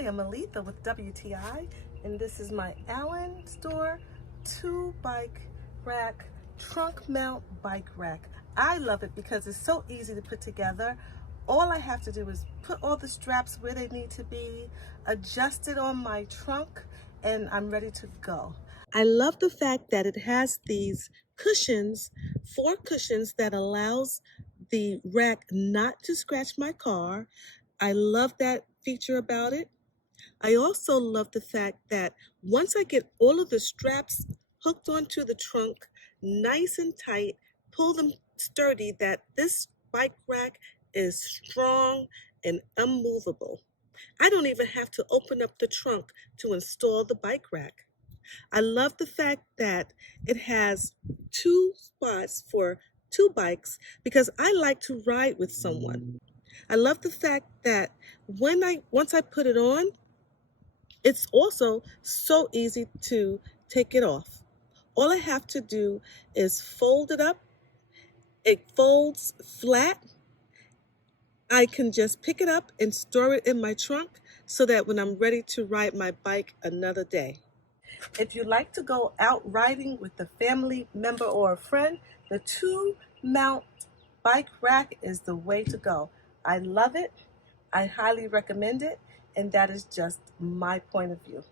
Hi, I'm Aletha with WTI, and this is my Allen Store 2-bike rack, trunk mount bike rack. I love it because it's so easy to put together. All I have to do is put all the straps where they need to be, adjust it on my trunk, and I'm ready to go. I love the fact that it has these cushions, 4 cushions that allows the rack not to scratch my car. I love that feature about it. I also love the fact that once I get all of the straps hooked onto the trunk nice and tight, pull them sturdy, that this bike rack is strong and unmovable. I don't even have to open up the trunk to install the bike rack. I love the fact that it has 2 spots for 2 bikes because I like to ride with someone. I love the fact that once I put it on, it's also so easy to take it off. All I have to do is fold it up. It folds flat. I can just pick it up and store it in my trunk so that when I'm ready to ride my bike another day. If you like to go out riding with a family member or a friend, the 2-mount bike rack is the way to go. I love it. I highly recommend it, and that is just my point of view.